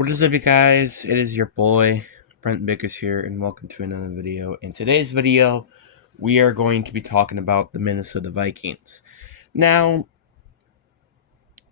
What is up, you guys? It is your boy, Brent Bickers here, and welcome to another video. In today's video, we are going to be talking about the Minnesota Vikings. Now,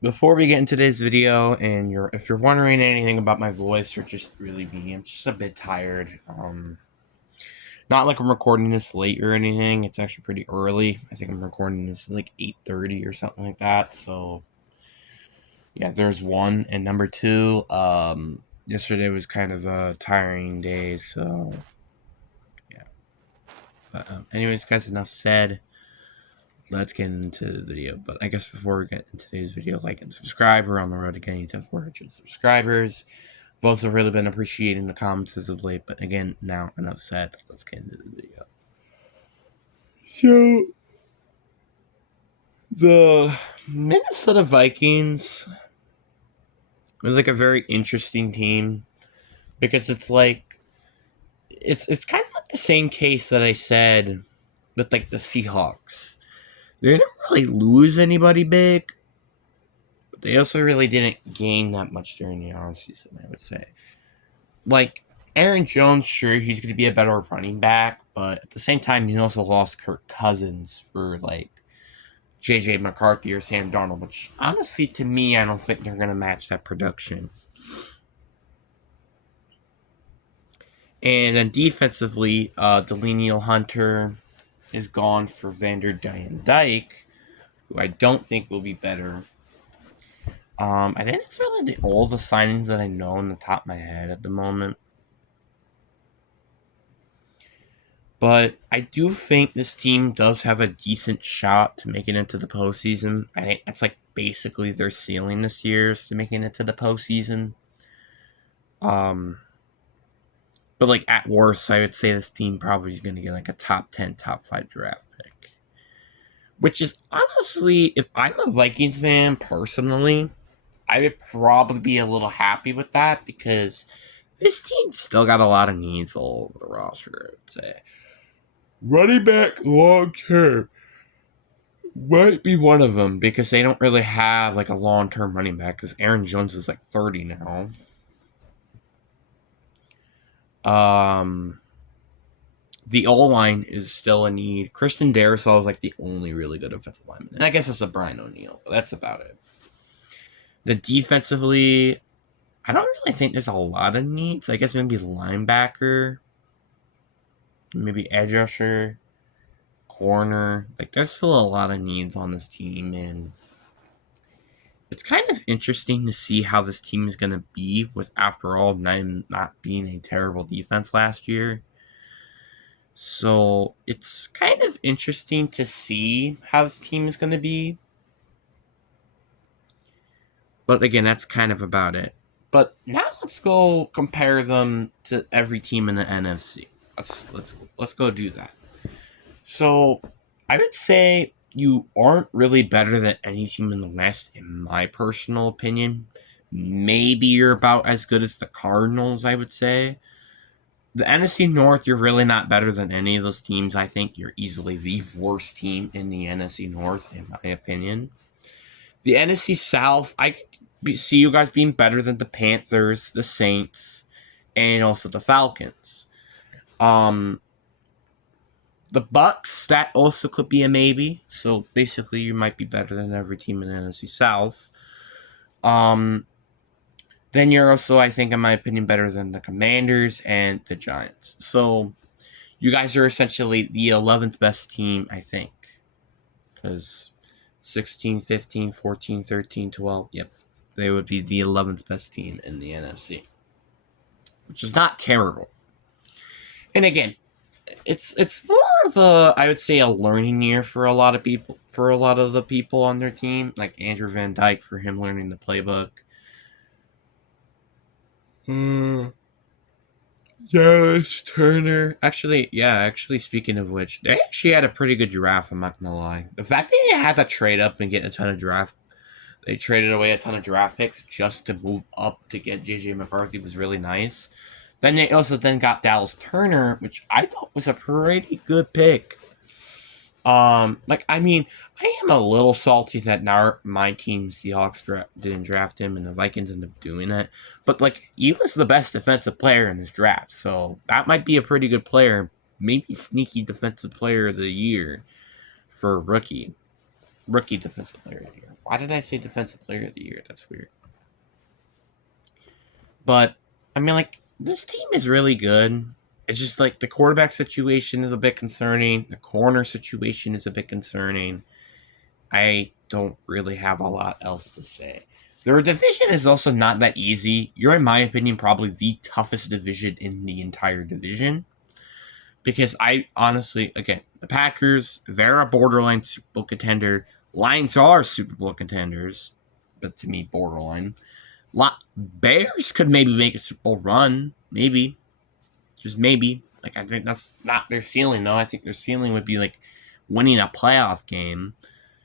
before we get into today's video, and if you're wondering anything about my voice or just really me, I'm just a bit tired. Not like I'm recording this late or anything. It's actually pretty early. I think I'm recording this like 8:30 or something like that. So, yeah, there's one. And number two, yesterday was kind of a tiring day, so yeah. But anyways, guys, enough said. Let's get into the video. But I guess before we get into today's video, like and subscribe. We're on the road to getting to 400 subscribers. I've also really been appreciating the comments as of late. But again, now enough said. Let's get into the video. So, the Minnesota Vikings is like a very interesting team because it's like it's kind of like the same case that I said with like the Seahawks. They didn't really lose anybody big, but they also really didn't gain that much during the offseason, I would say. Like, Aaron Jones, sure, he's going to be a better running back, but at the same time, he also lost Kirk Cousins for, like, J.J. McCarthy or Sam Darnold, which, honestly, to me, I don't think they're going to match that production. And then defensively, Delineal Hunter is gone for Vander Dyke, who I don't think will be better. I think it's really all the signings that I know on the top of my head at the moment. But I do think this team does have a decent shot to make it into the postseason. I think that's like basically their ceiling this year is to making it to the postseason. But like at worst, I would say this team probably is going to get like a top 10, top 5 draft pick. Which is honestly, if I'm a Vikings fan personally, I would probably be a little happy with that because this team still got a lot of needs all over the roster, I would say. Running back long term might be one of them because they don't really have like a long term running back because Aaron Jones is like 30 now. The O-line is still a need. Christian Darrisaw is like the only really good offensive lineman. And I guess it's a Brian O'Neill, but that's about it. The defensively, I don't really think there's a lot of needs. I guess maybe linebacker, maybe edge rusher, corner. Like, there's still a lot of needs on this team, and it's kind of interesting to see how this team is going to be with, after all, not being a terrible defense last year. So it's kind of interesting to see how this team is going to be. But again, that's kind of about it. But now let's go compare them to every team in the NFC. Let's go do that. So I would say you aren't really better than any team in the West, in my personal opinion. Maybe you're about as good as the Cardinals, I would say. The NFC North, you're really not better than any of those teams. I think you're easily the worst team in the NFC North, in my opinion. The NFC South, I see you guys being better than the Panthers, the Saints, and also the Falcons. The Bucks, that also could be a maybe. So basically, you might be better than every team in the NFC South. Then you're also, I think, in my opinion, better than the Commanders and the Giants. So you guys are essentially the 11th best team, I think. Because 16, 15, 14, 13, 12, yep. They would be the 11th best team in the NFC. Which is not terrible. And again, it's more of a, I would say, a learning year for a lot of people, for a lot of the people on their team, like Andrew Van Dyke, for him learning the playbook. Dallas Turner. Actually, speaking of which, they actually had a pretty good draft, I'm not gonna lie. The fact that they had to trade up and get a ton of they traded away a ton of draft picks just to move up to get J.J. McCarthy was really nice. Then they also got Dallas Turner, which I thought was a pretty good pick. Like I mean, I am a little salty that now my team Seahawks didn't draft him, and the Vikings ended up doing it. But like, he was the best defensive player in this draft, so that might be a pretty good player, maybe sneaky defensive player of the year for rookie defensive player of the year. Why did I say defensive player of the year? That's weird. But I mean, like, this team is really good. It's just like the quarterback situation is a bit concerning. The corner situation is a bit concerning. I don't really have a lot else to say. Their division is also not that easy. You're, in my opinion, probably the toughest division in the entire division. Because I honestly, again, the Packers, they're a borderline Super Bowl contender. Lions are Super Bowl contenders, but to me, borderline. Bears could maybe make a Super Bowl run. Maybe. Just maybe. Like, I think that's not their ceiling, though. I think their ceiling would be, like, winning a playoff game.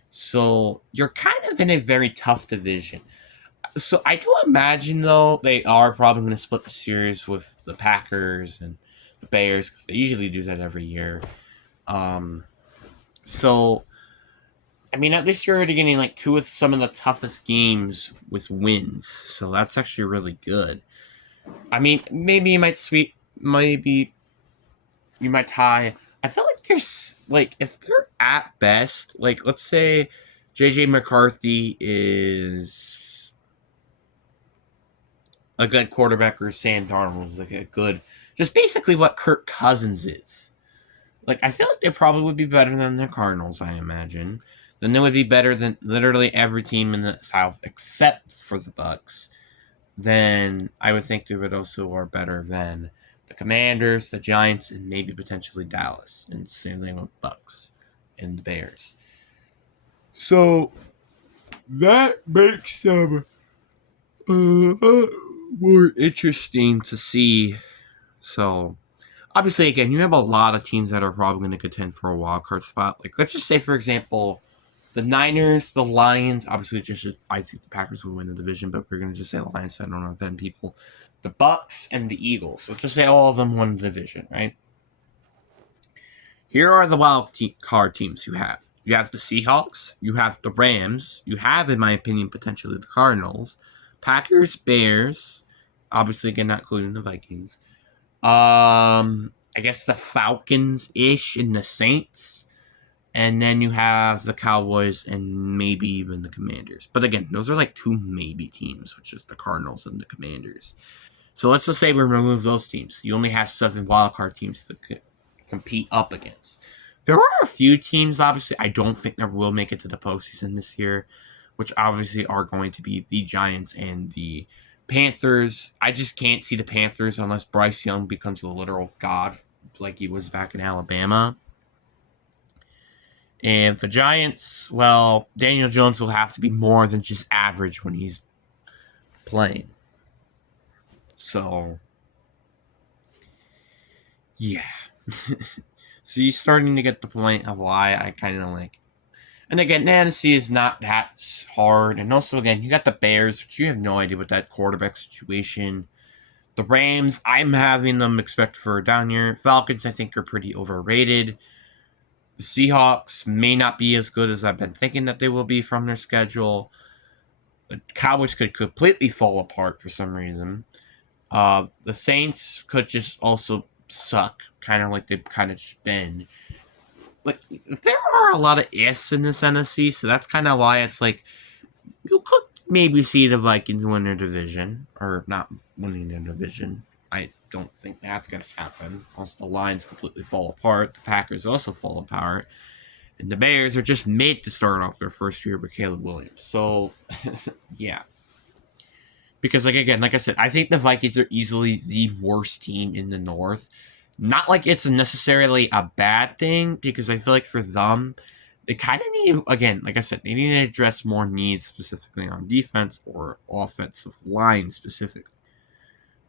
So you're kind of in a very tough division. So I do imagine, though, they are probably going to split the series with the Packers and the Bears because they usually do that every year. Um, so, I mean, at least you're already getting like two of some of the toughest games with wins. So that's actually really good. I mean, maybe you might maybe you might tie. I feel like there's like if they're at best, like let's say JJ McCarthy is a good quarterback or Sam Darnold is like a good, just basically what Kirk Cousins is. Like I feel like they probably would be better than the Cardinals. I imagine. Then they would be better than literally every team in the South except for the Bucks. Then I would think they would also are better than the Commanders, the Giants, and maybe potentially Dallas, and same thing with Bucks and the Bears. So that makes them more interesting to see. So obviously, again, you have a lot of teams that are probably going to contend for a wild card spot. Like let's just say, for example, the Niners, the Lions, obviously, I think the Packers will win the division, but we're going to just say the Lions. I don't know offend people. The Bucks and the Eagles. Let's just say all of them won the division, right? Here are the wild card teams you have. You have the Seahawks. You have the Rams. You have, in my opinion, potentially the Cardinals, Packers, Bears. Obviously, again, not including the Vikings. I guess the Falcons ish and the Saints. And then you have the Cowboys and maybe even the Commanders. But again, those are like two maybe teams, which is the Cardinals and the Commanders. So let's just say we remove those teams. You only have 7 wildcard teams to compete up against. There are a few teams, obviously, I don't think that will make it to the postseason this year, which obviously are going to be the Giants and the Panthers. I just can't see the Panthers unless Bryce Young becomes a literal god like he was back in Alabama. And the Giants, well, Daniel Jones will have to be more than just average when he's playing. So, yeah. So you're starting to get the point of why I kind of like. And again, Nancy is not that hard. And also, again, you got the Bears, which you have no idea what that quarterback situation. The Rams, I'm having them expect for a down year. Falcons, I think, are pretty overrated. The Seahawks may not be as good as I've been thinking that they will be from their schedule. The Cowboys could completely fall apart for some reason. The Saints could just also suck, kind of like they've kind of just been. Like, there are a lot of ifs in this NFC, so that's kind of why it's like, you could maybe see the Vikings win their division, or not winning their division. I don't think that's going to happen. Once the Lions completely fall apart, the Packers also fall apart. And the Bears are just made to start off their first year with Caleb Williams. So, yeah. Because, like, again, like I said, I think the Vikings are easily the worst team in the North. Not like it's necessarily a bad thing, because I feel like for them, they kind of need, again, like I said, they need to address more needs specifically on defense or offensive line specifically.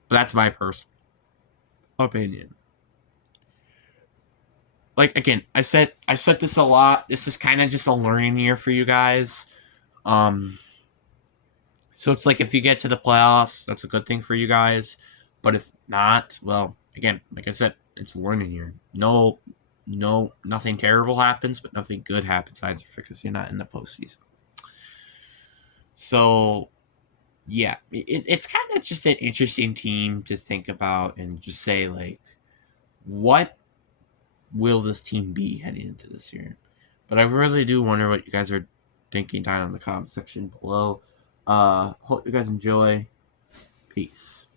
But that's my personal opinion. Like again, I said this a lot. This is kind of just a learning year for you guys. Um, so it's like if you get to the playoffs, that's a good thing for you guys. But if not, well, again, like I said, it's a learning year. nothing terrible happens, but nothing good happens either because you're not in the postseason. So yeah, it's kind of just an interesting team to think about and just say like, what will this team be heading into this year? But I really do wonder what you guys are thinking down in the comment section below. Hope you guys enjoy. Peace.